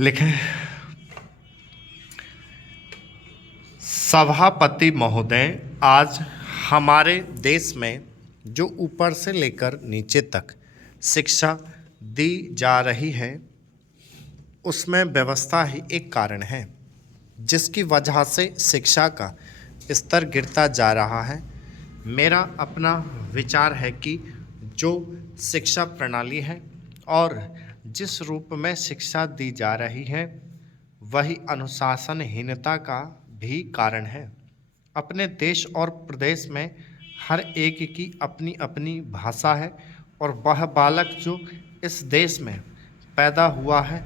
लिखें। सभापति महोदय, आज हमारे देश में जो ऊपर से लेकर नीचे तक शिक्षा दी जा रही है उसमें व्यवस्था ही एक कारण है जिसकी वजह से शिक्षा का स्तर गिरता जा रहा है। मेरा अपना विचार है कि जो शिक्षा प्रणाली है और जिस रूप में शिक्षा दी जा रही है वही अनुशासनहीनता का भी कारण है। अपने देश और प्रदेश में हर एक की अपनी अपनी भाषा है और वह बालक जो इस देश में पैदा हुआ है,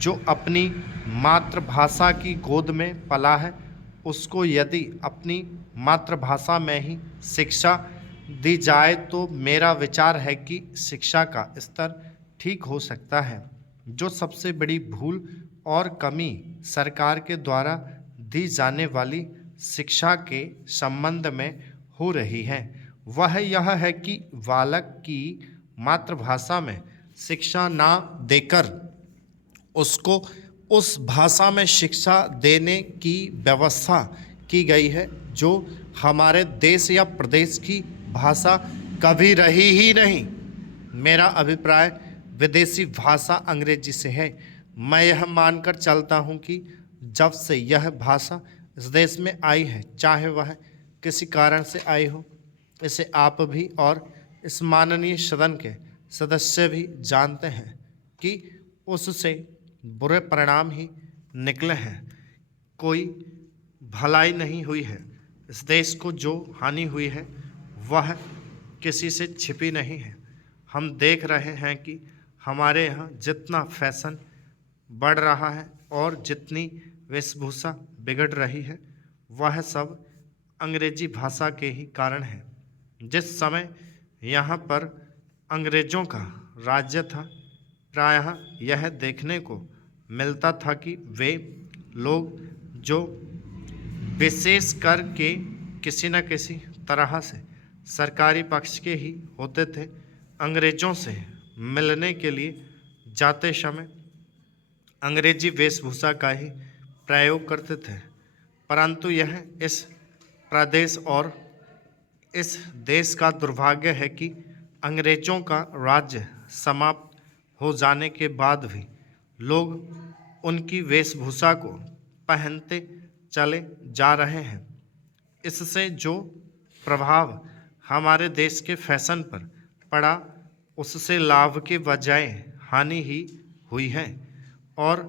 जो अपनी मातृभाषा की गोद में पला है, उसको यदि अपनी मातृभाषा में ही शिक्षा दी जाए तो मेरा विचार है कि शिक्षा का स्तर ठीक हो सकता है। जो सबसे बड़ी भूल और कमी सरकार के द्वारा दी जाने वाली शिक्षा के संबंध में हो रही है वह यह है कि बालक की मातृभाषा में शिक्षा ना देकर उसको उस भाषा में शिक्षा देने की व्यवस्था की गई है जो हमारे देश या प्रदेश की भाषा कभी रही ही नहीं। मेरा अभिप्राय विदेशी भाषा अंग्रेजी से है। मैं यह मानकर चलता हूँ कि जब से यह भाषा इस देश में आई है, चाहे वह किसी कारण से आई हो, इसे आप भी और इस माननीय सदन के सदस्य भी जानते हैं कि उससे बुरे परिणाम ही निकले हैं। कोई भलाई नहीं हुई है। इस देश को जो हानि हुई है वह किसी से छिपी नहीं है। हम देख रहे हैं कि हमारे यहाँ जितना फैशन बढ़ रहा है और जितनी वेशभूषा बिगड़ रही है वह सब अंग्रेजी भाषा के ही कारण है। जिस समय यहाँ पर अंग्रेज़ों का राज्य था, प्रायः यह देखने को मिलता था कि वे लोग जो विशेष करके किसी न किसी तरह से सरकारी पक्ष के ही होते थे, अंग्रेज़ों से मिलने के लिए जाते समय अंग्रेजी वेशभूषा का ही प्रयोग करते थे। परंतु यह इस प्रदेश और इस देश का दुर्भाग्य है कि अंग्रेज़ों का राज्य समाप्त हो जाने के बाद भी लोग उनकी वेशभूषा को पहनते चले जा रहे हैं। इससे जो प्रभाव हमारे देश के फैशन पर पड़ा उससे लाभ के बजाय हानि ही हुई है और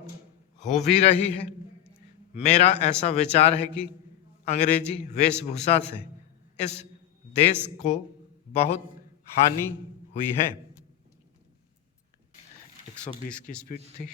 हो भी रही है। मेरा ऐसा विचार है कि अंग्रेजी वेशभूषा से इस देश को बहुत हानि हुई है। 120 की स्पीड थी।